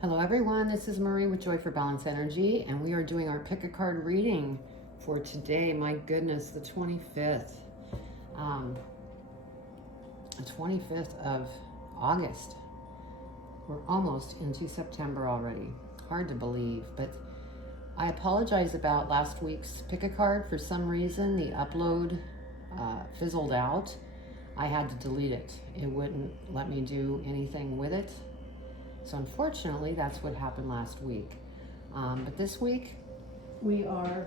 Hello everyone, this is Marie with Joy for Balance Energy, and we are doing our pick a card reading for today. My goodness, the 25th. The 25th of August. We're almost into September already. Hard to believe, but I apologize about last week's pick a card. For some reason, the upload fizzled out. I had to delete it. It wouldn't let me do anything with it. So unfortunately, that's what happened last week. But this week, we are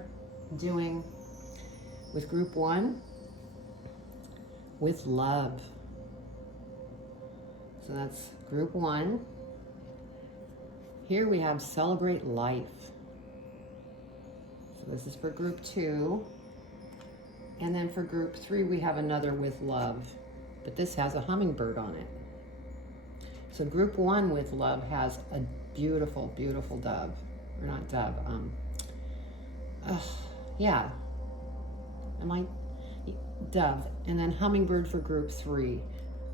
doing with group 1, with love. So that's group 1. Here we have celebrate life. So this is for group 2. And then for group 3, we have another with love. But this has a hummingbird on it. So group 1 with love has a beautiful, beautiful dove. Or not dove, dove. And then hummingbird for group 3,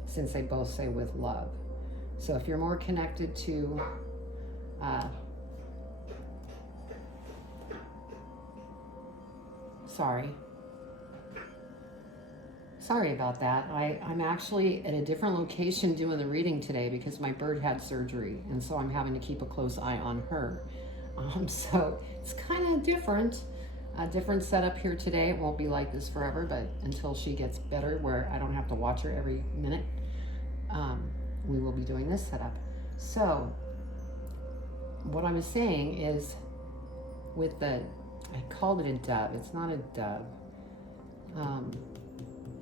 since they both say with love. So if you're more connected to Sorry about that. I'm actually at a different location doing the reading today because my bird had surgery, and so I'm having to keep a close eye on her. So it's kind of different. A different setup here today. It won't be like this forever, but until she gets better, where I don't have to watch her every minute, we will be doing this setup. So what I was saying is with I called it a dove. It's not a dove.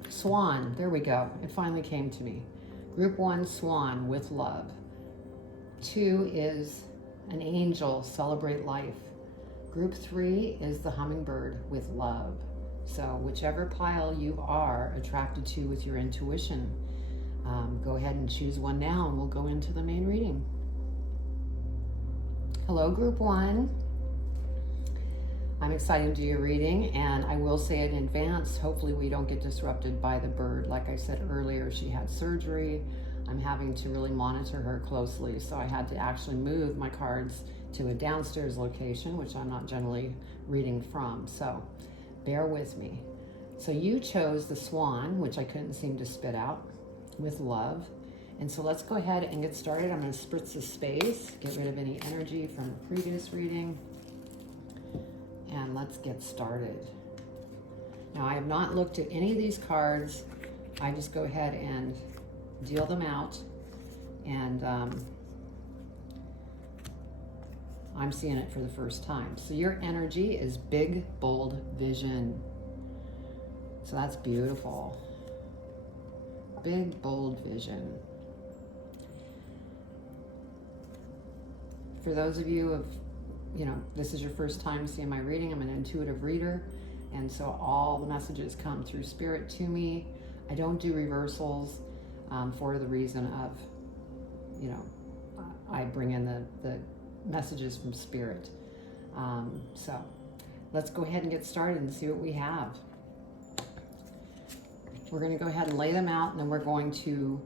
Swan, there we go. It finally came to me. Group 1, swan with love. 2 is an angel, celebrate life. Group 3 is the hummingbird with love. So whichever pile you are attracted to with your intuition, go ahead and choose one now and we'll go into the main reading. Hello, group 1. I'm excited to do your reading, and I will say it in advance, hopefully we don't get disrupted by the bird. Like I said earlier, she had surgery. I'm having to really monitor her closely, so I had to actually move my cards to a downstairs location, which I'm not generally reading from, so bear with me. So you chose the swan, which I couldn't seem to spit out, with love. And so let's go ahead and get started. I'm going to spritz the space, get rid of any energy from the previous reading. And let's get started. Now, I have not looked at any of these cards. I just go ahead and deal them out. And I'm seeing it for the first time. So your energy is big, bold vision. So that's beautiful. Big, bold vision. For those of you of this is your first time seeing my reading, I'm an intuitive reader, and so all the messages come through spirit to me. I don't do reversals for the reason of, I bring in the messages from spirit. So let's go ahead and get started and see what we have. We're going to go ahead and lay them out, and then we're going to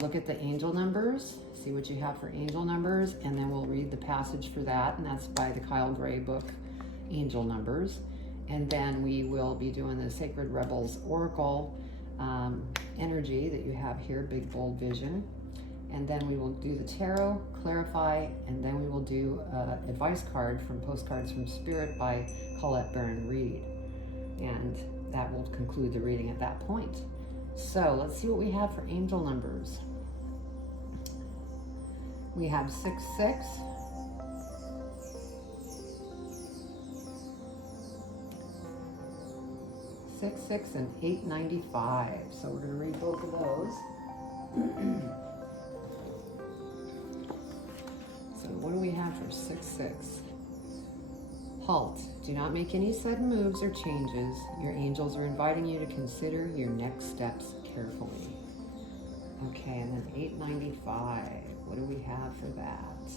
look at the angel numbers, see what you have for angel numbers, and then we'll read the passage for that, and that's by the Kyle Gray book, Angel Numbers. And then we will be doing the Sacred Rebels Oracle energy that you have here, big bold vision. And then we will do the tarot, clarify, and then we will do advice card from Postcards from Spirit by Colette Baron Reed. And that will conclude the reading at that point. So let's see what we have for angel numbers. We have 66, 66, and 895. So we're going to read both of those. So what do we have for 66? Halt. Do not make any sudden moves or changes. Your angels are inviting you to consider your next steps carefully. Okay, and then 895. What do we have for that?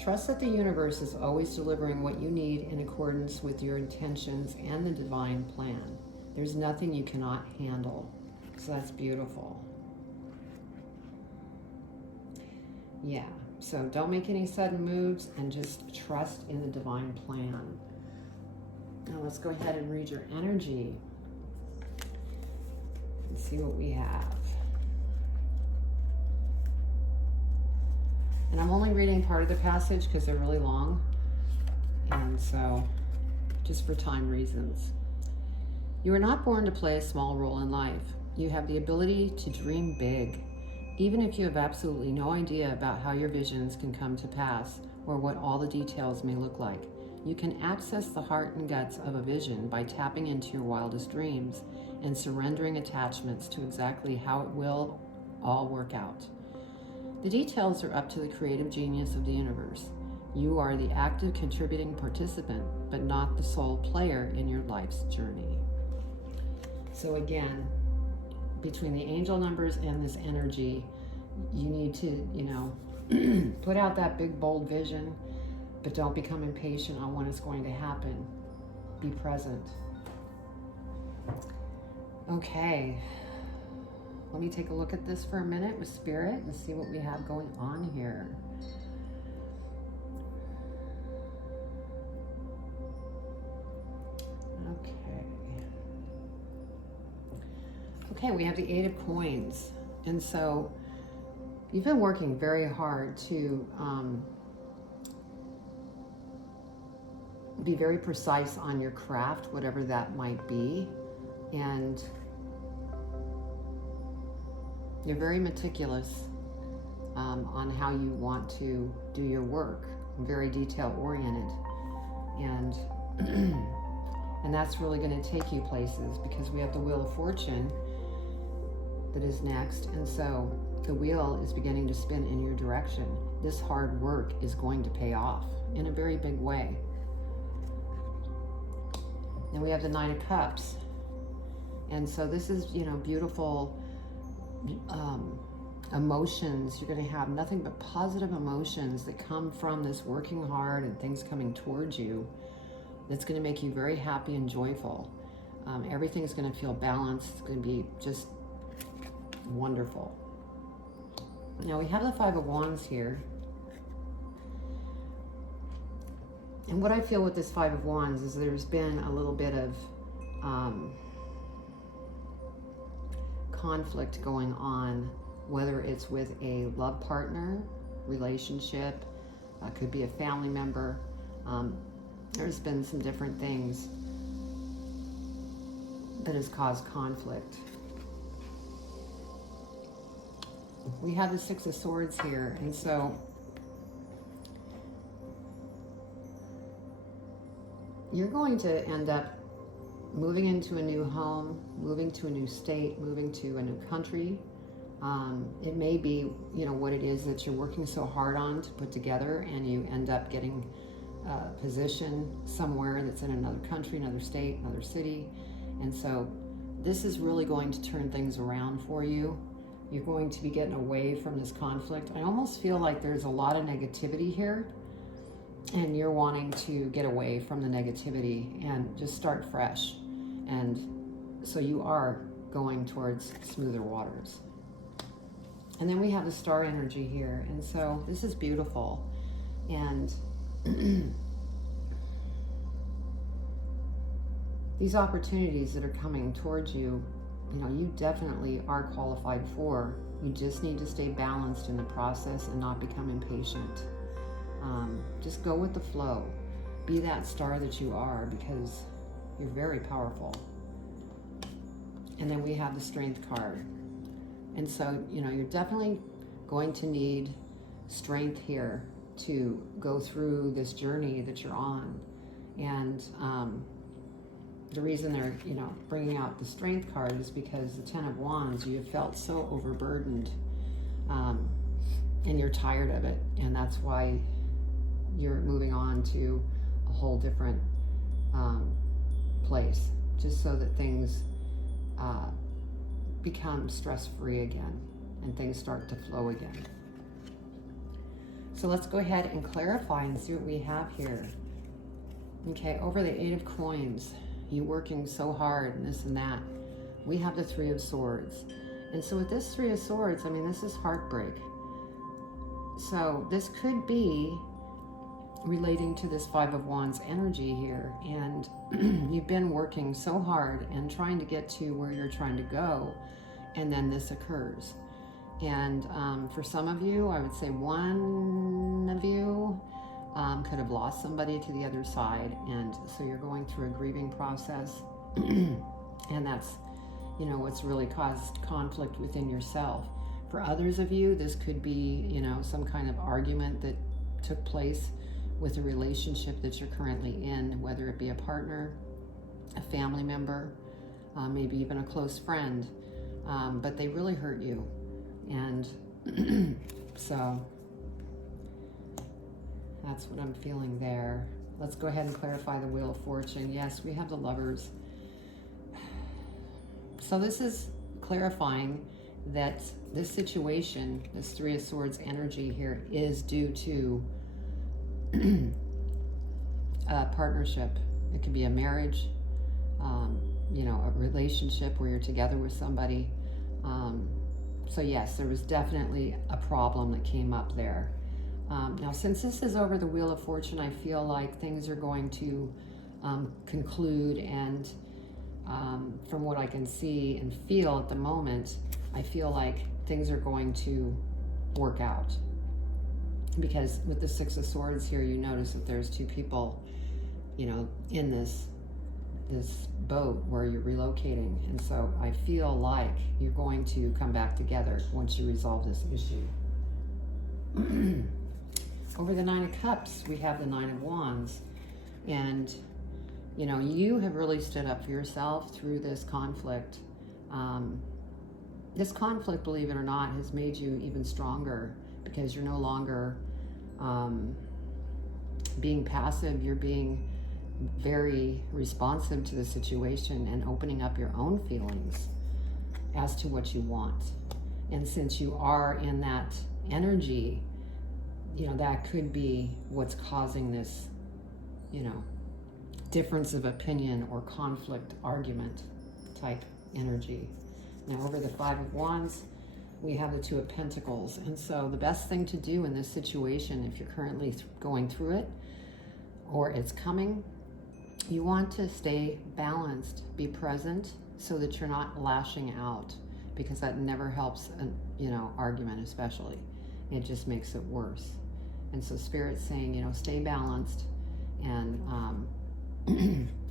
Trust that the universe is always delivering what you need in accordance with your intentions and the divine plan. There's nothing you cannot handle. So that's beautiful. Yeah. So don't make any sudden moves and just trust in the divine plan. Now let's go ahead and read your energy and see what we have. And I'm only reading part of the passage because they're really long. And so, just for time reasons. You are not born to play a small role in life. You have the ability to dream big, even if you have absolutely no idea about how your visions can come to pass or what all the details may look like. You can access the heart and guts of a vision by tapping into your wildest dreams and surrendering attachments to exactly how it will all work out. The details are up to the creative genius of the universe. You are the active contributing participant, but not the sole player in your life's journey. So again, between the angel numbers and this energy, you need to, put out that big, bold vision, but don't become impatient on when it's going to happen. Be present. Okay. Let me take a look at this for a minute with Spirit and see what we have going on here. Okay, we have the Eight of Coins. And so you've been working very hard to be very precise on your craft, whatever that might be. And you're very meticulous on how you want to do your work, very detail oriented. And and that's really going to take you places because we have the Wheel of Fortune that is next. And so the wheel is beginning to spin in your direction. This hard work is going to pay off in a very big way. Then we have the Nine of Cups. And so this is, beautiful emotions. You're going to have nothing but positive emotions that come from this working hard and things coming towards you. That's going to make you very happy and joyful. Everything's going to feel balanced. It's going to be just wonderful. Now we have the Five of Wands here. And what I feel with this Five of Wands is there's been a little bit of conflict going on, whether it's with a love partner, relationship, could be a family member. There's been some different things that has caused conflict. We have the Six of Swords here, and so you're going to end up moving into a new home, moving to a new state, moving to a new country. It may be, what it is that you're working so hard on to put together, and you end up getting a position somewhere that's in another country, another state, another city. And so this is really going to turn things around for you. You're going to be getting away from this conflict. I almost feel like there's a lot of negativity here, and you're wanting to get away from the negativity and just start fresh. And so you are going towards smoother waters. And then we have the star energy here. And so this is beautiful. And these opportunities that are coming towards you, you definitely are qualified for. You just need to stay balanced in the process and not become impatient. Just go with the flow. Be that star that you are, because you're very powerful. And then we have the Strength card. And so, you're definitely going to need strength here to go through this journey that you're on. And the reason they're, bringing out the Strength card is because the Ten of Wands, you have felt so overburdened, and you're tired of it. And that's why you're moving on to a whole different place, just so that things become stress-free again and things start to flow again. So let's go ahead and clarify and see what we have here. Okay, over the Eight of Coins, you working so hard and this and that. We have the Three of Swords. And so with this Three of Swords, this is heartbreak. So this could be relating to this Five of Wands energy here, and you've been working so hard and trying to get to where you're trying to go, and then this occurs. And for some of you, I would say one of you could have lost somebody to the other side, and so you're going through a grieving process, and that's, you know, what's really caused conflict within yourself. For others of you, this could be, you know, some kind of argument that took place with a relationship that you're currently in, whether it be a partner, a family member, maybe even a close friend, but they really hurt you. And so that's what I'm feeling there. Let's go ahead and clarify the Wheel of Fortune. Yes, we have the Lovers. So this is clarifying that this situation, this Three of Swords energy here, is due to a partnership. It could be a marriage, you know, a relationship where you're together with somebody. So yes, there was definitely a problem that came up there. Now, since this is over the Wheel of Fortune, I feel like things are going to conclude, and from what I can see and feel at the moment, I feel like things are going to work out. Because with the Six of Swords here, you notice that there's two people, you know, in this boat where you're relocating. And so I feel like you're going to come back together once you resolve this issue. Over the Nine of Cups, we have the Nine of Wands. And, you know, you have really stood up for yourself through this conflict. This conflict, believe it or not, has made you even stronger, because you're no longer being passive. You're being very responsive to the situation and opening up your own feelings as to what you want. And since you are in that energy, you know, that could be what's causing this, you know, difference of opinion or conflict argument type energy. Now, over the Five of Wands, we have the Two of Pentacles. And so the best thing to do in this situation, if you're currently going through it or it's coming, you want to stay balanced, be present, so that you're not lashing out, because that never helps an, you know, argument especially. It just makes it worse. And so Spirit's saying, you know, stay balanced and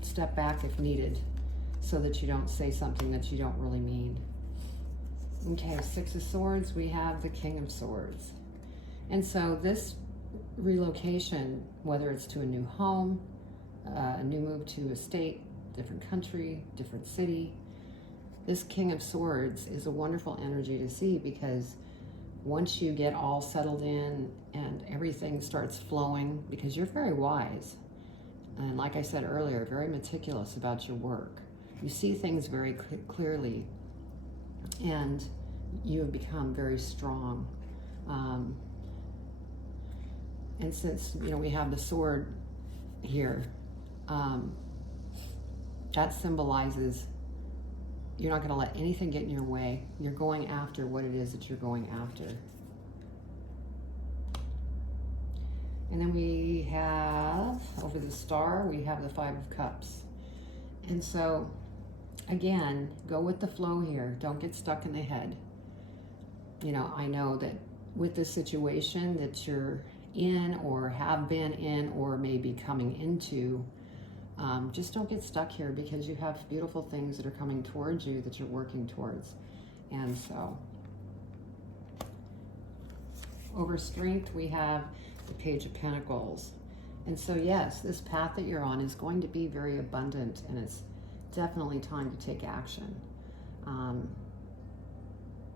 step back if needed, so that you don't say something that you don't really mean. Okay, Six of Swords, we have the King of Swords. And so this relocation, whether it's to a new home, a new move to a state, different country, different city, this King of Swords is a wonderful energy to see, because once you get all settled in and everything starts flowing, because you're very wise, and like I said earlier, very meticulous about your work. You see things very clearly, and you have become very strong. And since, you know, we have the sword here, that symbolizes you're not going to let anything get in your way. You're going after what it is that you're going after. And then we have, over the Star, we have the Five of Cups. And so, again, go with the flow here. Don't get stuck in the head. You know, I know that with this situation that you're in, or have been in, or may be coming into, just don't get stuck here, because you have beautiful things that are coming towards you that you're working towards. And so, over Strength, we have the Page of Pentacles. And so, yes, this path that you're on is going to be very abundant, and it's definitely time to take action.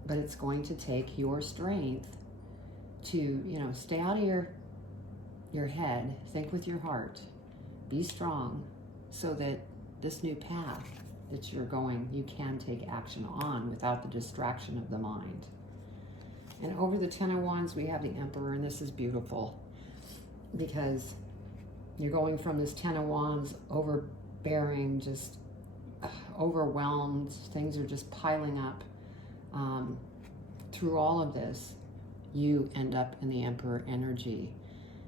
But it's going to take your strength to, you know, stay out of your head, think with your heart, be strong, so that this new path that you're going, you can take action on without the distraction of the mind. And over the Ten of Wands, we have the Emperor, and this is beautiful, because you're going from this Ten of Wands, overbearing, just overwhelmed, things are just piling up. Through all of this, you end up in the Emperor energy.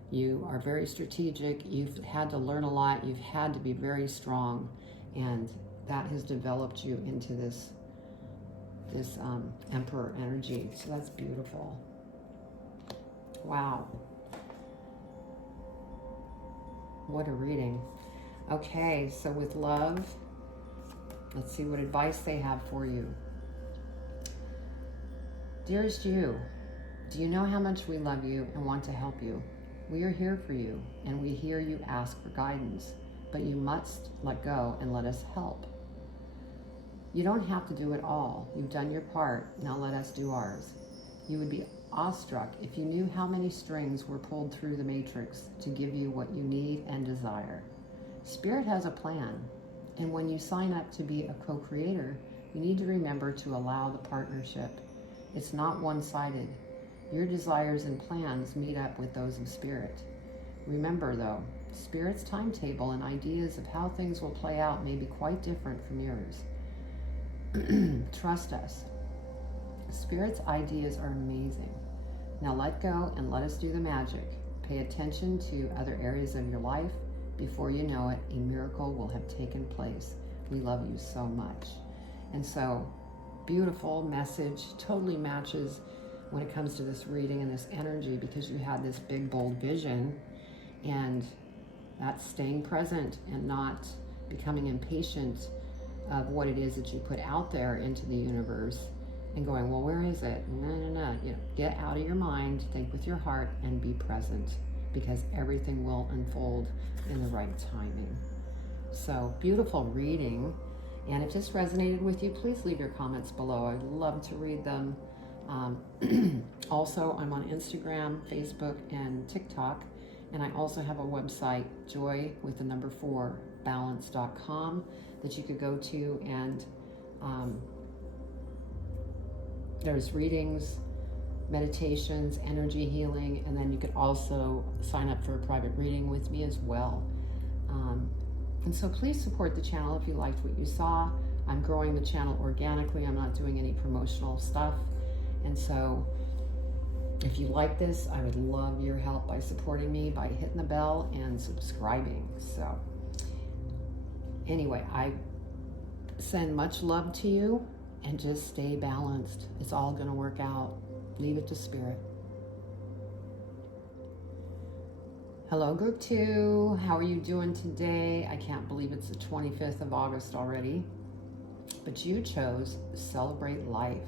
You are very strategic. You've had to learn a lot. You've had to be very strong, and that has developed you into this Emperor energy. So that's beautiful. Wow. What a reading. Okay, so with love, let's see what advice they have for you. Dearest you, do you know how much we love you and want to help you? We are here for you, and we hear you ask for guidance, but you must let go and let us help. You don't have to do it all. You've done your part. Now let us do ours. You would be awestruck if you knew how many strings were pulled through the matrix to give you what you need and desire. Spirit has a plan, and when you sign up to be a co-creator, you need to remember to allow the partnership. It's not one-sided. Your desires and plans meet up with those of Spirit. Remember, though, Spirit's timetable and ideas of how things will play out may be quite different from yours. Trust us. Spirit's ideas are amazing. Now let go and let us do the magic. Pay attention to other areas of your life. Before you know it, a miracle will have taken place. We love you so much. And so, beautiful message, totally matches when it comes to this reading and this energy, because you had this big, bold vision, and that's staying present and not becoming impatient of what it is that you put out there into the universe and going, well, where is it? No. You know, get out of your mind, think with your heart, and be present, because everything will unfold in the right timing. So, beautiful reading. And if this resonated with you, please leave your comments below. I'd love to read them. Also, I'm on Instagram, Facebook, and TikTok. And I also have a website, joy4balance.com, that you could go to, and there's readings, meditations, energy healing, and then you could also sign up for a private reading with me as well. And so please support the channel if you liked what you saw. I'm growing the channel organically. I'm not doing any promotional stuff. And so if you like this, I would love your help by supporting me by hitting the bell and subscribing. So anyway, I send much love to you, and just stay balanced. It's all going to work out. Leave it to Spirit. Hello, Group 2. How are you doing today? I can't believe it's the 25th of August already. But you chose Celebrate Life.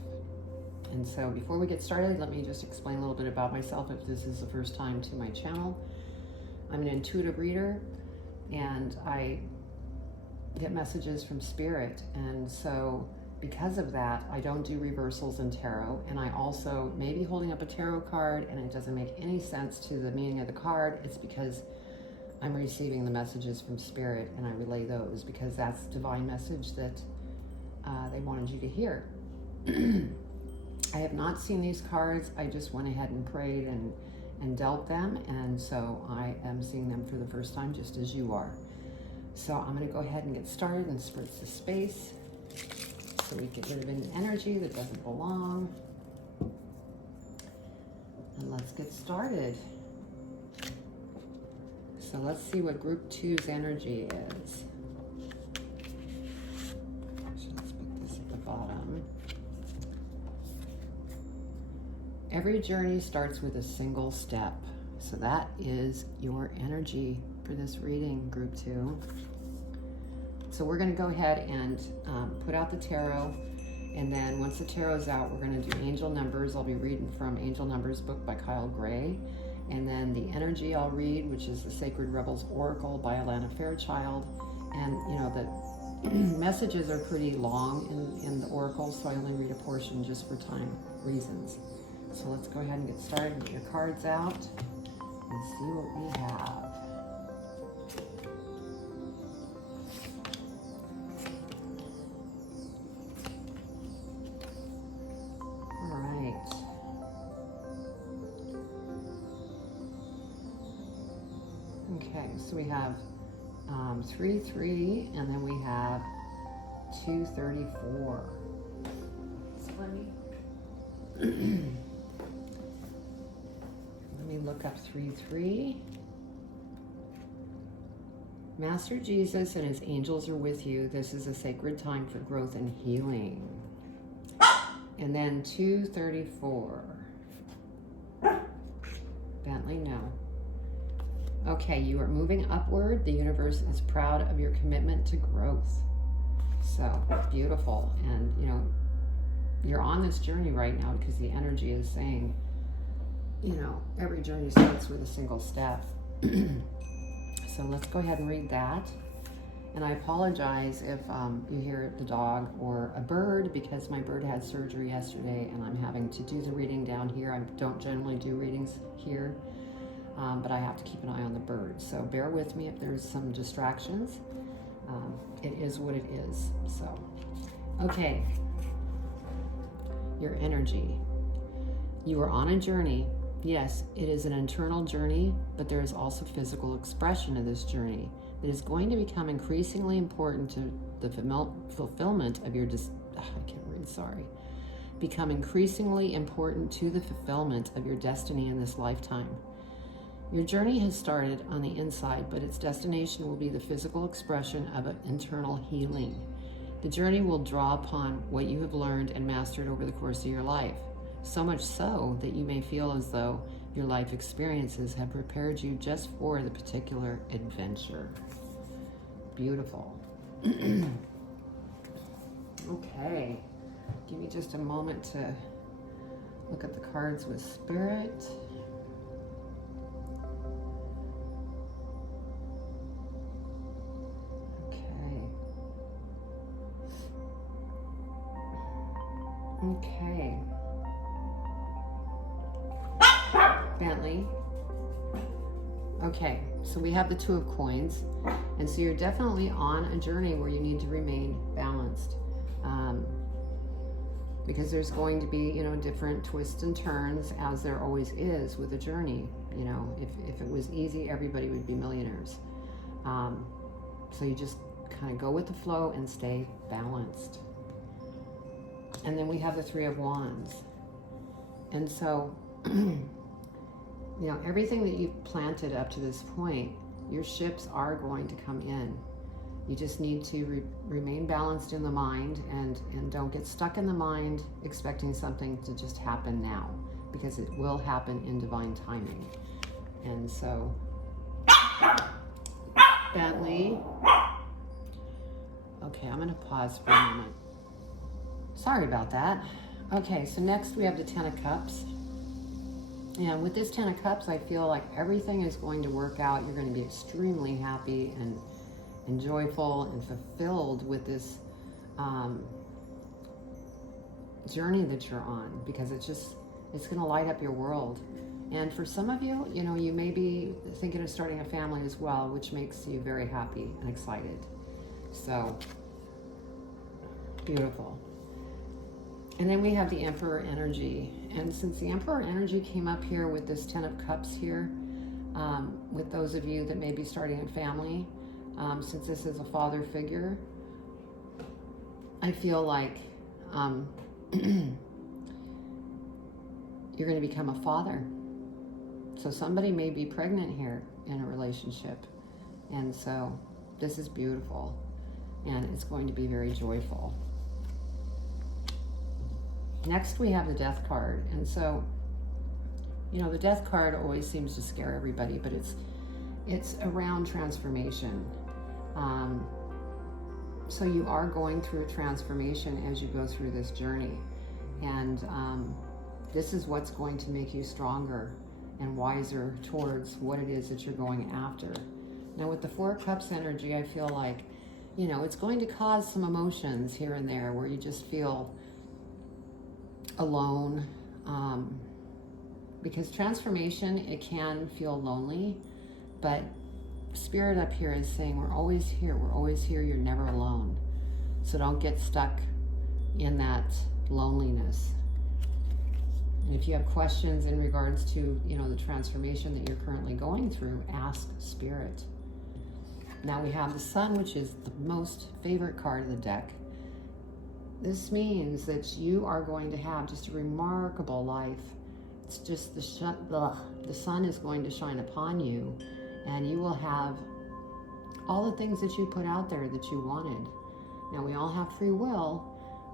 And so before we get started, let me just explain a little bit about myself if this is the first time to my channel. I'm an intuitive reader, and I get messages from Spirit. And so because of that, I don't do reversals in tarot, and I also may be holding up a tarot card and it doesn't make any sense to the meaning of the card. It's because I'm receiving the messages from Spirit, and I relay those because that's divine message that they wanted you to hear. I have not seen these cards. I just went ahead and prayed and dealt them, and so I am seeing them for the first time, just as you are. So I'm going to go ahead and get started and spritz the space so we get rid of any energy that doesn't belong. And let's get started. So let's see what Group 2's energy is. So let's put this at the bottom. Every journey starts with a single step. So that is your energy for this reading, Group 2. So we're going to go ahead and put out the tarot, and then once the tarot's out, we're going to do angel numbers. I'll be reading from Angel Numbers book by Kyle Gray, and then the energy I'll read, which is the Sacred Rebels Oracle by Alana Fairchild. And you know, the messages are pretty long in the oracle, so I only read a portion just for time reasons. So let's go ahead and get started and get your cards out and see what we have. Okay, so we have 3-3, and then we have 2-34. So let me me look up 3-3. Master Jesus and his angels are with you. This is a sacred time for growth and healing. And then 2-34. Bentley, no. Okay, you are moving upward. The universe is proud of your commitment to growth. So beautiful. And you know, you're on this journey right now because the energy is saying, you know, every journey starts with a single step. So let's go ahead and read that. And I apologize if you hear the dog or a bird, because my bird had surgery yesterday and I'm having to do the reading down here. I don't generally do readings here, but I have to keep an eye on the bird. So bear with me if there's some distractions. It is what it is. So, okay. Your energy. You are on a journey. Yes, it is an internal journey, but there is also physical expression of this journey that is going to become increasingly important to the fulfillment of your become increasingly important to the fulfillment of your destiny in this lifetime. Your journey has started on the inside, but its destination will be the physical expression of an internal healing. The journey will draw upon what you have learned and mastered over the course of your life. So much so that you may feel as though your life experiences have prepared you just for the particular adventure. Beautiful. Okay. Give me just a moment to look at the cards with Spirit. Okay. Bentley. Okay, so we have the Two of Coins, and so you're definitely on a journey where you need to remain balanced, because there's going to be, you know, different twists and turns, as there always is with a journey. You know, if it was easy, everybody would be millionaires. So you just kind of go with the flow and stay balanced. And then we have the Three of Wands. And so, you know, everything that you've planted up to this point, your ships are going to come in. You just need to remain balanced in the mind, and don't get stuck in the mind expecting something to just happen now, because it will happen in divine timing. And so, Bentley. Okay, I'm going to pause for a moment. Sorry about that. Okay, so next we have the Ten of Cups. And with this Ten of Cups, I feel like everything is going to work out. You're going to be extremely happy and joyful and fulfilled with this journey that you're on, because it's going to light up your world. And for some of you, you know, you may be thinking of starting a family as well, which makes you very happy and excited. So, beautiful. And then we have the Emperor energy. And since the Emperor energy came up here with this Ten of Cups here, with those of you that may be starting a family, since this is a father figure, I feel like you're going to become a father. So somebody may be pregnant here in a relationship. And so this is beautiful. And it's going to be very joyful. Next, we have the Death card. And so, you know, the Death card always seems to scare everybody, but it's around transformation. So you are going through a transformation as you go through this journey. And this is what's going to make you stronger and wiser towards what it is that you're going after. Now, with the Four of Cups energy, I feel like, you know, it's going to cause some emotions here and there where you just feel alone, because transformation, it can feel lonely, but Spirit up here is saying we're always here, you're never alone. So don't get stuck in that loneliness. And if you have questions in regards to, you know, the transformation that you're currently going through, ask Spirit. Now we have the Sun, which is the most favorite card of the deck. This means that you are going to have just a remarkable life It's just the sun is going to shine upon you, and you will have all the things that you put out there that you wanted. Now, we all have free will,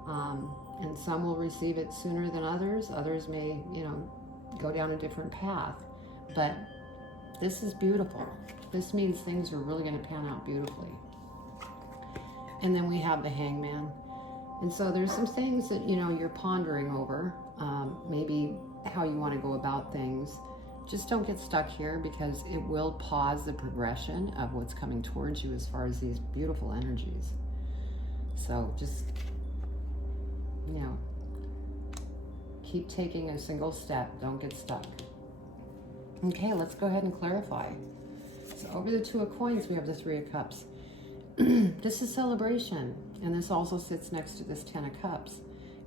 and some will receive it sooner than others. Others may, go down a different path. But this is beautiful. This means things are really going to pan out beautifully. And then we have the Hangman. And so there's some things that, you're pondering over, maybe how you want to go about things. Just don't get stuck here, because it will pause the progression of what's coming towards you as far as these beautiful energies. So just, keep taking a single step. Don't get stuck. Okay, let's go ahead and clarify. So over the Two of Coins, we have the Three of Cups. This is celebration, and this also sits next to this Ten of Cups.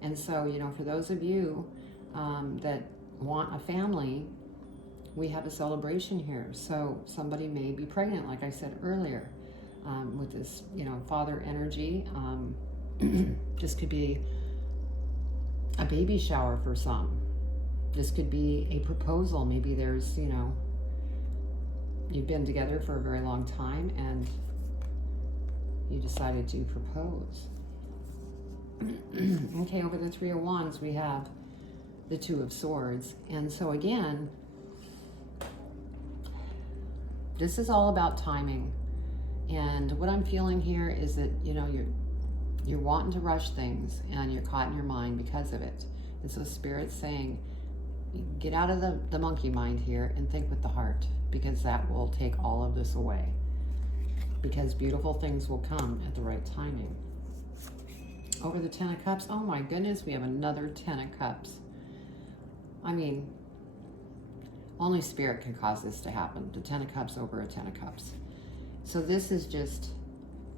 And so, for those of you that want a family, we have a celebration here. So somebody may be pregnant, like I said earlier, with this, father energy. This could be a baby shower for some. This could be a proposal. Maybe there's, you've been together for a very long time and you decided to propose. Okay, over the Three of Wands, we have the Two of Swords. And so again, this is all about timing. And what I'm feeling here is that, you're wanting to rush things and you're caught in your mind because of it. And so Spirit's saying, get out of the monkey mind here and think with the heart, because that will take all of this away. Because beautiful things will come at the right timing. Over the Ten of Cups, oh my goodness, we have another Ten of Cups. I mean, only Spirit can cause this to happen. The Ten of Cups over a Ten of Cups. So this is just,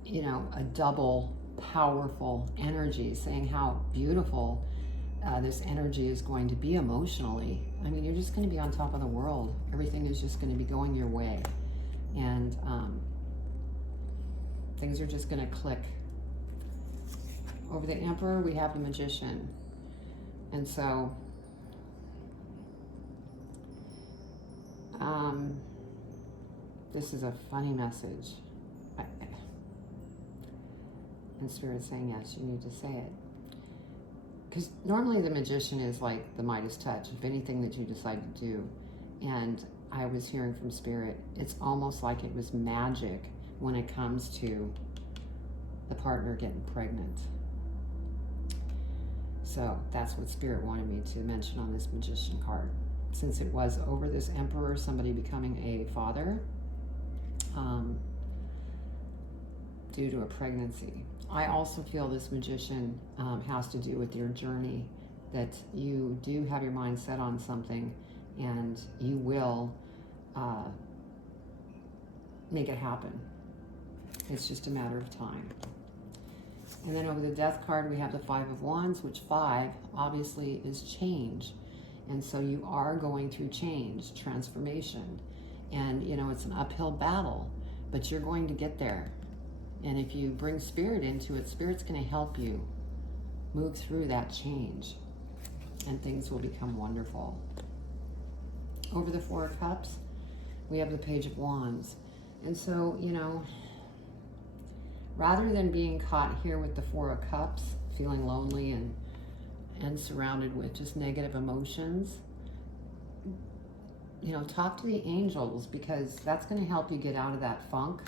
a double powerful energy, saying how beautiful this energy is going to be emotionally. I mean, you're just going to be on top of the world. Everything is just going to be going your way. And things are just going to click. Over the Emperor, we have the Magician. And so this is a funny message. And Spirit's saying, yes, you need to say it. Because normally the Magician is like the Midas touch of anything that you decide to do. And I was hearing from Spirit, it's almost like it was magic when it comes to the partner getting pregnant. So that's what Spirit wanted me to mention on this Magician card. Since it was over this Emperor, somebody becoming a father due to a pregnancy. I also feel this Magician has to do with your journey, that you do have your mind set on something and you will make it happen. It's just a matter of time. And then over the Death card, we have the Five of Wands, which 5 obviously is change. And so you are going through change, transformation. And, it's an uphill battle, but you're going to get there. And if you bring Spirit into it, Spirit's going to help you move through that change. And things will become wonderful. Over the Four of Cups, we have the Page of Wands. And so, rather than being caught here with the Four of Cups, feeling lonely and surrounded with just negative emotions, talk to the angels, because that's going to help you get out of that funk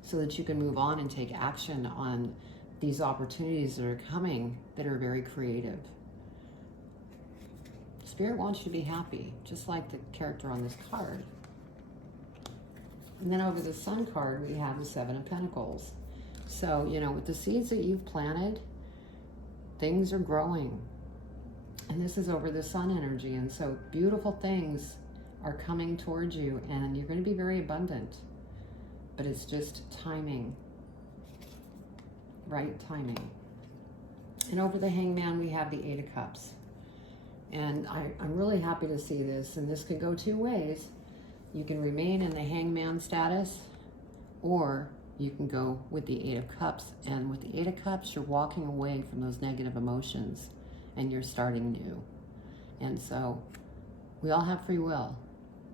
so that you can move on and take action on these opportunities that are coming that are very creative. Spirit wants you to be happy, just like the character on this card. And then over the Sun card, we have the Seven of Pentacles. So, with the seeds that you've planted, things are growing. And this is over the Sun energy. And so beautiful things are coming towards you, and you're going to be very abundant. But it's just timing. Right timing. And over the Hangman, we have the Eight of Cups. And I'm really happy to see this. And this could go two ways. You can remain in the Hangman status, or you can go with the Eight of Cups. And with the Eight of Cups, you're walking away from those negative emotions and you're starting new. And so We all have free will.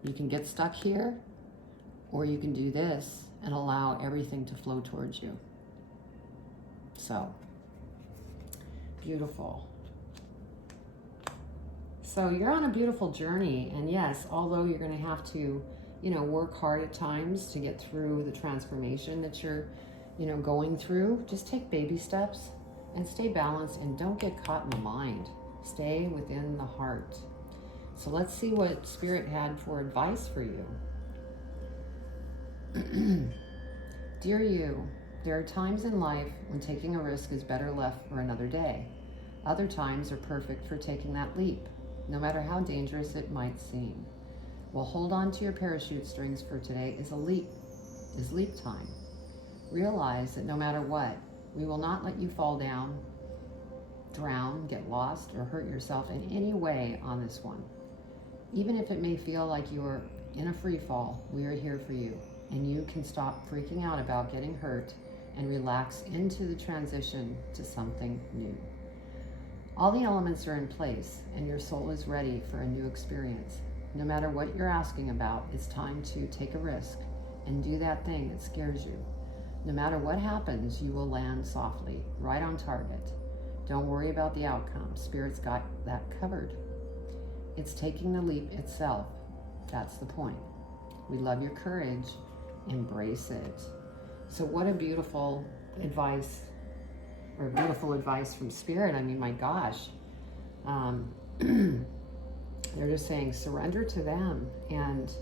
You can get stuck here, or you can do this and allow everything to flow towards you. So, beautiful. So you're on a beautiful journey, and yes, although you're going to have to, work hard at times to get through the transformation that you're, going through, just take baby steps and stay balanced and don't get caught in the mind. Stay within the heart. So let's see what Spirit had for advice for you. Dear you, there are times in life when taking a risk is better left for another day. Other times are perfect for taking that leap, no matter how dangerous it might seem. Well, hold on to your parachute strings, for today is leap time. Realize that no matter what, we will not let you fall down, drown, get lost, or hurt yourself in any way on this one. Even if it may feel like you are in a free fall, we are here for you, and you can stop freaking out about getting hurt and relax into the transition to something new. All the elements are in place, and your soul is ready for a new experience. No matter what you're asking about, it's time to take a risk and do that thing that scares you. No matter what happens, you will land softly, right on target. Don't worry about the outcome. Spirit's got that covered. It's taking the leap itself. That's the point. We love your courage. Embrace it. So what a beautiful advice, or beautiful advice from Spirit. I mean, my gosh. They're just saying surrender to them and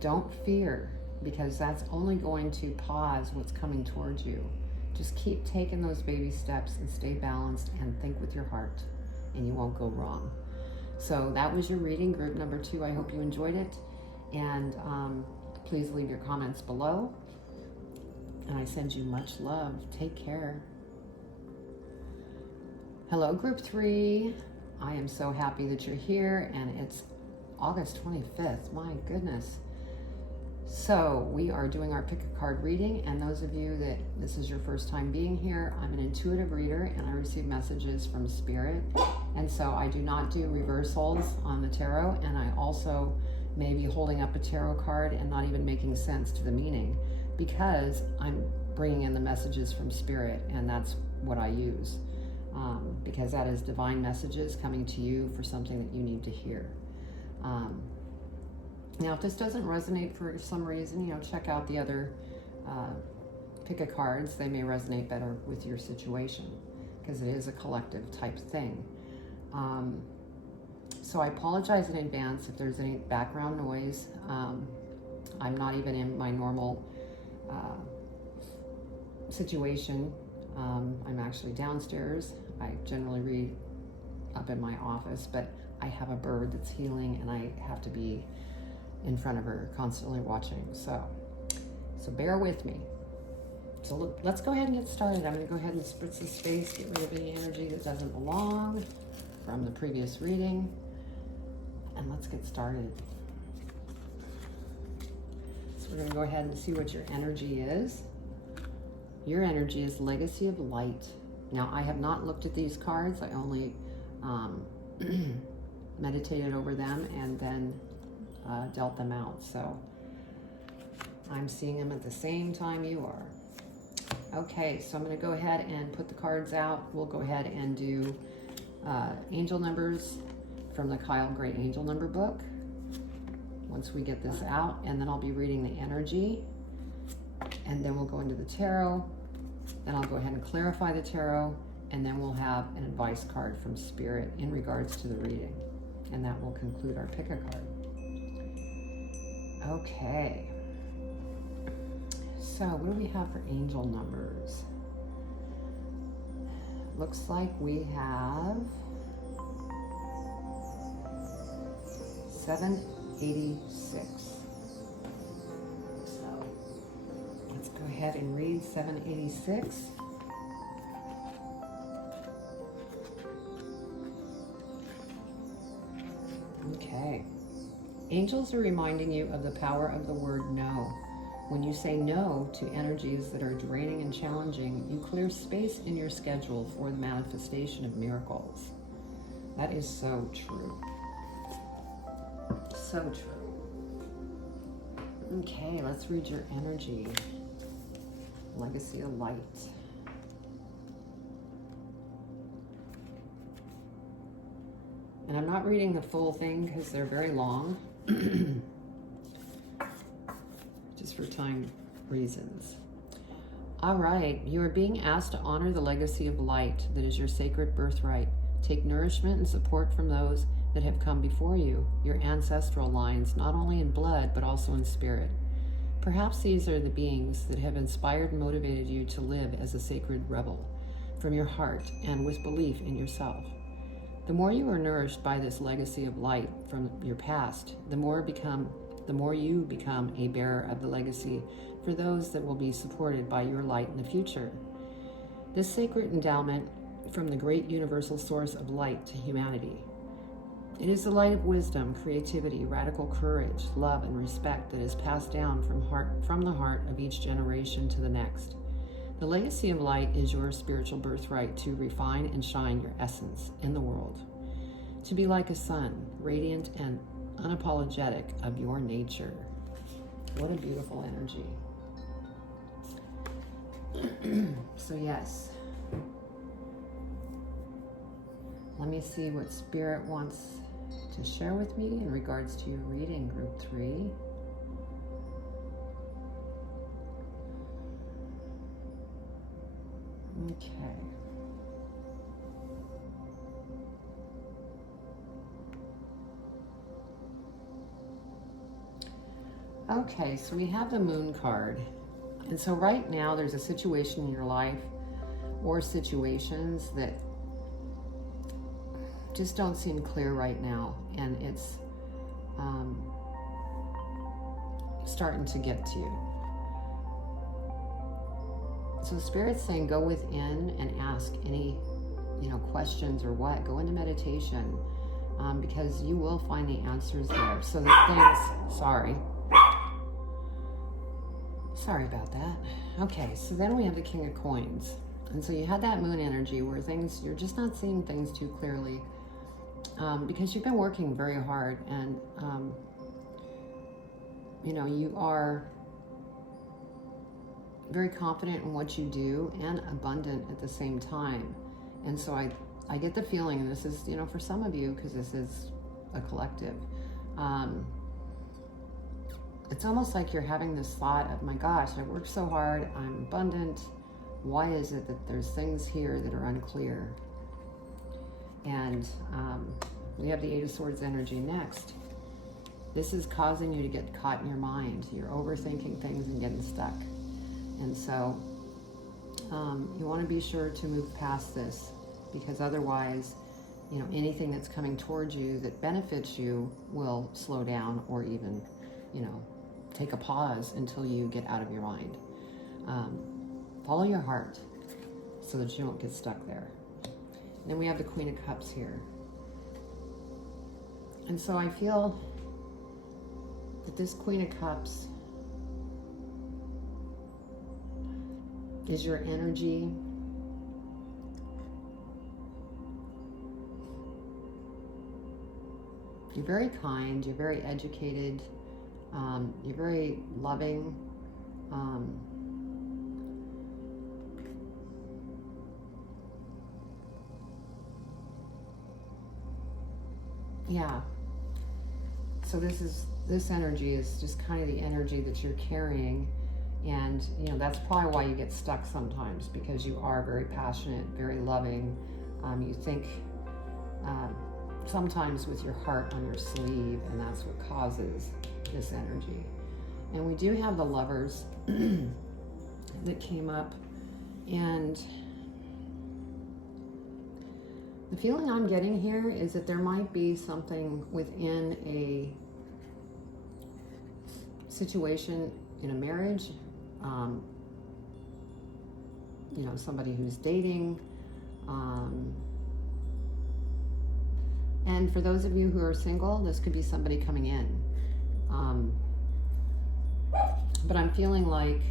don't fear, because that's only going to pause what's coming towards you. Just keep taking those baby steps and stay balanced and think with your heart, and you won't go wrong. So that was your reading, group number 2. I hope you enjoyed it, and please leave your comments below, and I send you much love. Take care. Hello, group 3. I am so happy that you're here, and it's August 25th. My goodness. So we are doing our pick a card reading, and those of you that this is your first time being here, I'm an intuitive reader, and I receive messages from Spirit, and so I do not do reversals on the tarot, and I also may be holding up a tarot card and not even making sense to the meaning, because I'm bringing in the messages from Spirit, and that's what I use, because that is divine messages coming to you for something that you need to hear. Now, if this doesn't resonate for some reason, check out the other pick-a-cards. They may resonate better with your situation, because it is a collective type thing. So I apologize in advance if there's any background noise. I'm not even in my normal situation. I'm actually downstairs. I generally read up in my office, but I have a bird that's healing, and I have to be in front of her, constantly watching. So bear with me. So let's go ahead and get started. I'm going to go ahead and spritz the space, get rid of any energy that doesn't belong from the previous reading, and let's get started. So we're going to go ahead and see what your energy is. Your energy is Legacy of Light. Now, I have not looked at these cards. I only meditated over them and then dealt them out. So I'm seeing them at the same time you are. Okay, so I'm going to go ahead and put the cards out. We'll go ahead and do angel numbers from the Kyle Gray Angel Number book once we get this out, and then I'll be reading the energy, and then we'll go into the tarot. Then I'll go ahead and clarify the tarot, and then we'll have an advice card from Spirit in regards to the reading, and that will conclude our pick-a-card. Okay, so what do we have for angel numbers? Looks like we have 786. So let's go ahead and read 786. Okay. Angels are reminding you of the power of the word no. When you say no to energies that are draining and challenging, you clear space in your schedule for the manifestation of miracles. That is so true. So true. Okay, let's read your energy. Legacy of light. And I'm not reading the full thing because they're very long. Just for time reasons. All right, you are being asked to honor the legacy of light that is your sacred birthright. Take nourishment and support from those that have come before you, your ancestral lines, not only in blood, but also in spirit. Perhaps these are the beings that have inspired and motivated you to live as a sacred rebel from your heart and with belief in yourself. The more you are nourished by this legacy of light from your past, the more you become a bearer of the legacy for those that will be supported by your light in the future. This sacred endowment from the great universal source of light to humanity. It is the light of wisdom, creativity, radical courage, love, and respect that is passed down from the heart of each generation to the next. The legacy of light is your spiritual birthright to refine and shine your essence in the world. To be like a sun, radiant and unapologetic of your nature. What a beautiful energy. So yes. Let me see what Spirit wants to share with me in regards to your reading, Group 3. Okay. Okay, so we have the Moon card. And so right now there's a situation in your life or situations that just don't seem clear right now, and it's starting to get to you. So Spirit's saying go within and ask any questions or what. Go into meditation because you will find the answers there. So the things, sorry about that. Okay, so then we have the King of Coins. And so you had that moon energy where you're just not seeing things too clearly because you've been working very hard, and you are very confident in what you do and abundant at the same time. And so I get the feeling, and this is, for some of you, because this is a collective, it's almost like you're having this thought of, my gosh, I worked so hard, I'm abundant. Why is it that there's things here that are unclear? And we have the Eight of Swords energy next. This is causing you to get caught in your mind. You're overthinking things and getting stuck. And so you want to be sure to move past this, because otherwise, anything that's coming towards you that benefits you will slow down, or even, take a pause until you get out of your mind. Follow your heart so that you don't get stuck there. And then we have the Queen of Cups here. And so I feel that this Queen of Cups is your energy. You're very kind, you're very educated, you're very loving. Yeah. So this energy is just kind of the energy that you're carrying. And, that's probably why you get stuck sometimes, because you are very passionate, very loving. You think sometimes with your heart on your sleeve, and that's what causes this energy. And we do have the Lovers that came up. And the feeling I'm getting here is that there might be something within a situation in a marriage, somebody who's dating, and for those of you who are single, this could be somebody coming in. But I'm feeling like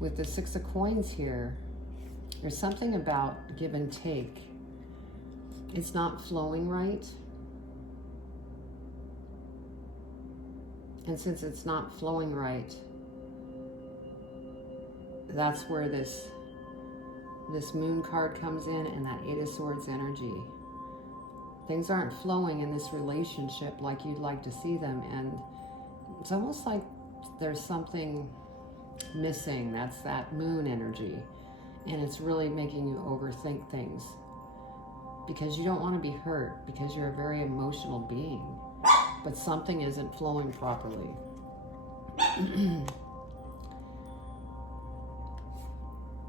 with the Six of Coins here, there's something about give and take. It's not flowing right. And since it's not flowing right, that's where this moon card comes in, and that Eight of Swords energy. Things aren't flowing in this relationship like you'd like to see them, and it's almost like there's something missing. That's that moon energy, and it's really making you overthink things because you don't want to be hurt, because you're a very emotional being, but something isn't flowing properly.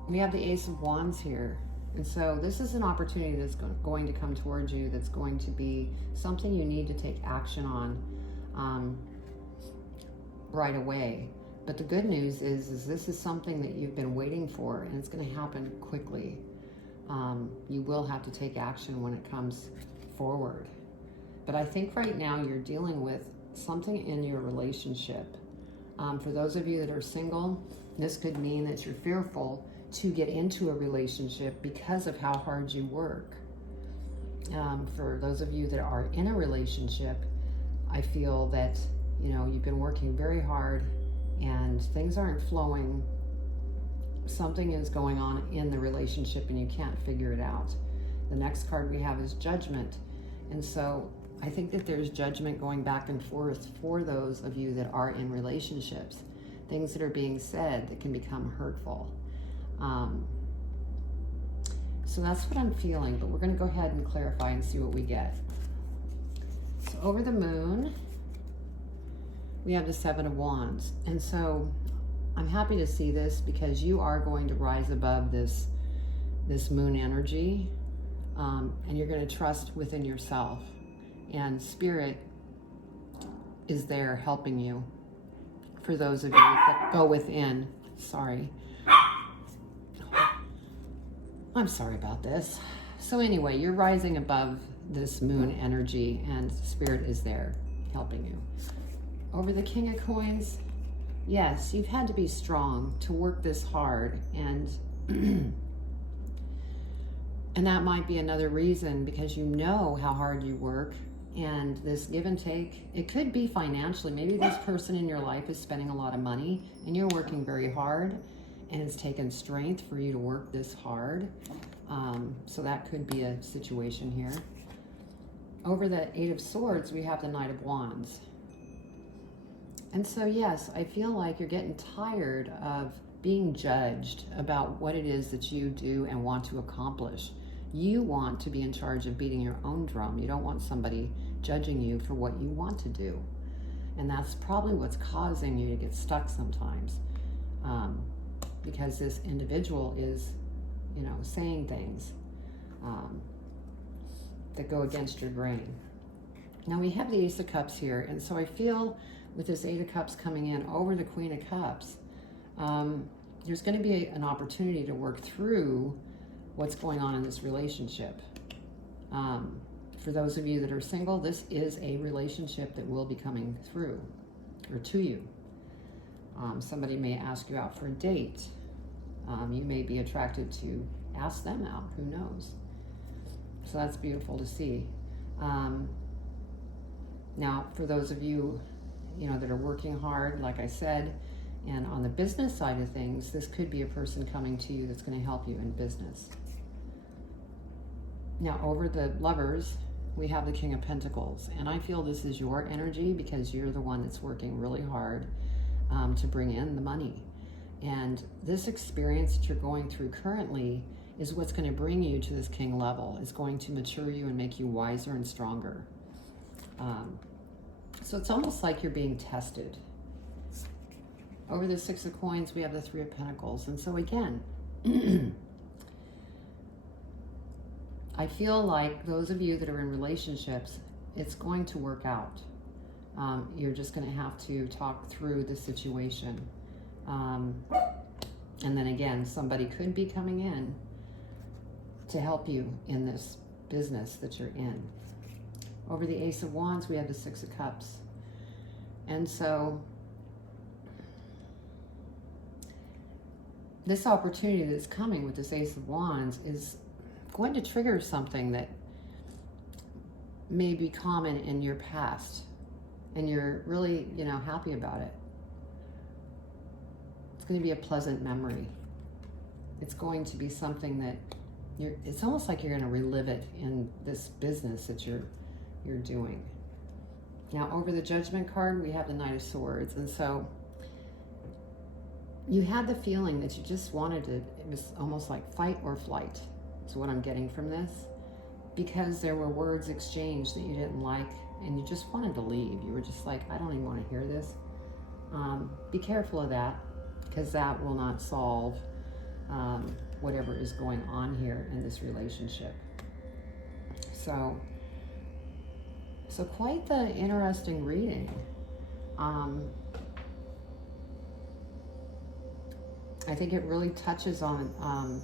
We have the Ace of Wands here. And so this is an opportunity that's going to come towards you, that's going to be something you need to take action on right away. But the good news is this is something that you've been waiting for, and it's going to happen quickly. You will have to take action when it comes forward. But I think right now you're dealing with something in your relationship. For those of you that are single, this could mean that you're fearful to get into a relationship because of how hard you work. For those of you that are in a relationship, I feel that, you know, you've been working very hard and things aren't flowing. Something is going on in the relationship and you can't figure it out. The next card we have is Judgment. And so I think that there's judgment going back and forth for those of you that are in relationships. Things that are being said that can become hurtful. So that's what I'm feeling, but we're going to go ahead and clarify and see what we get. So over the moon, we have the Seven of Wands. And so I'm happy to see this because you are going to rise above this moon energy, and you're going to trust within yourself. And Spirit is there helping you. For those of you that go within, I'm sorry about this. So anyway, you're rising above this moon energy and Spirit is there helping you. Over the King of Coins, yes, you've had to be strong to work this hard, and and that might be another reason, because you know how hard you work, and this give and take, it could be financially. Maybe this person in your life is spending a lot of money and you're working very hard, and it's taken strength for you to work this hard. So that could be a situation here. Over the Eight of Swords, we have the Knight of Wands. And so, yes, I feel like you're getting tired of being judged about what it is that you do and want to accomplish. You want to be in charge of beating your own drum. You don't want somebody judging you for what you want to do. And that's probably what's causing you to get stuck sometimes. Because this individual is, you know, saying things that go against your grain. Now we have the Ace of Cups here, and so I feel with this Eight of Cups coming in over the Queen of Cups, there's going to be an opportunity to work through what's going on in this relationship. For those of you that are single, this is a relationship that will be coming through or to you. Somebody may ask you out for a date. You may be attracted to ask them out, who knows? So that's beautiful to see. Now, for those of you, that are working hard, like I said, and on the business side of things, this could be a person coming to you that's going to help you in business. Now, over the Lovers, we have the King of Pentacles, and I feel this is your energy because you're the one that's working really hard to bring in the money. And this experience that you're going through currently is what's going to bring you to this king level. It's going to mature you and make you wiser and stronger. So it's almost like you're being tested. Over the Six of Coins, we have the Three of Pentacles. And so again, I feel like those of you that are in relationships, it's going to work out. You're just going to have to talk through the situation. And then again, somebody could be coming in to help you in this business that you're in. Over the Ace of Wands, we have the Six of Cups. And so this opportunity that's coming with this Ace of Wands is going to trigger something that may be common in your past. and you're really, happy about it. It's going to be a pleasant memory. It's going to be something that it's almost like you're going to relive it in this business that you're doing. Now, over the Judgment card, we have the Knight of Swords. And so you had the feeling that you just wanted to, it was almost like fight or flight, is what I'm getting from this. Because there were words exchanged that you didn't like, and you just wanted to leave. You were just like, I don't even want to hear this. Be careful of that, because that will not solve whatever is going on here in this relationship. So quite the interesting reading. I think it really touches on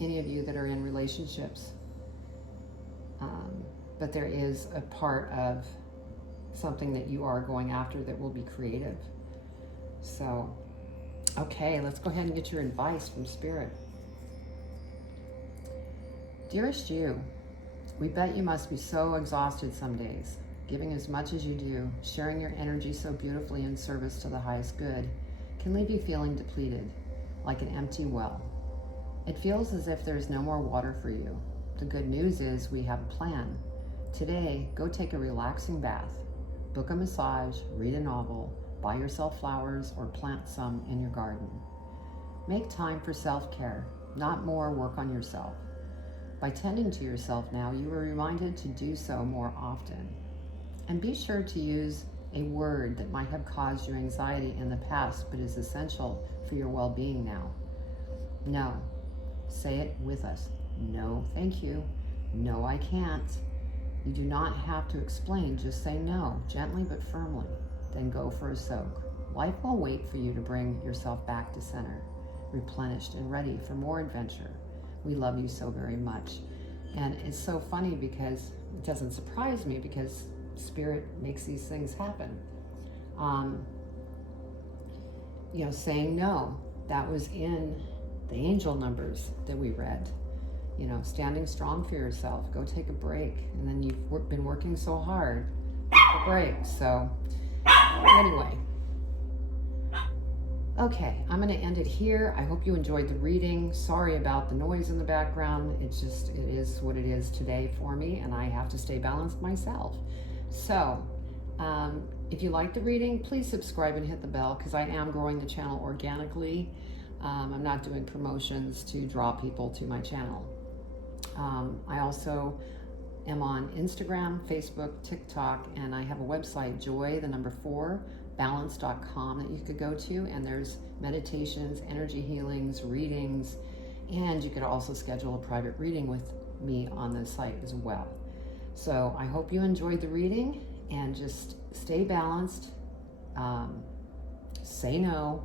any of you that are in relationships. But there is a part of something that you are going after that will be creative. So, okay, let's go ahead and get your advice from Spirit. Dearest you, we bet you must be so exhausted some days, giving as much as you do, sharing your energy so beautifully in service to the highest good, can leave you feeling depleted, like an empty well. It feels as if there's no more water for you. The good news is we have a plan. Today, go take a relaxing bath, book a massage, read a novel, buy yourself flowers, or plant some in your garden. Make time for self-care, not more work on yourself. By tending to yourself now, you are reminded to do so more often. And be sure to use a word that might have caused you anxiety in the past, but is essential for your well-being now. No. Say it with us. No, thank you. No, I can't. You do not have to explain, just say no, gently but firmly. Then go for a soak. Life will wait for you to bring yourself back to center, replenished and ready for more adventure. We love you so very much. And it's so funny because it doesn't surprise me, because Spirit makes these things happen. Saying no, that was in the angel numbers that we read. Standing strong for yourself, go take a break. And then you've been working so hard, take a break. So anyway, okay, I'm going to end it here. I hope you enjoyed the reading. Sorry about the noise in the background. It is what it is today for me, and I have to stay balanced myself. So if you like the reading, please subscribe and hit the bell, because I am growing the channel organically. I'm not doing promotions to draw people to my channel. I also am on Instagram, Facebook, TikTok, and I have a website, joy4balance.com, that you could go to, and there's meditations, energy healings, readings, and you could also schedule a private reading with me on the site as well. So I hope you enjoyed the reading, and just stay balanced, say no,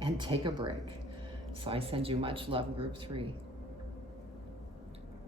and take a break. So I send you much love, Group 3.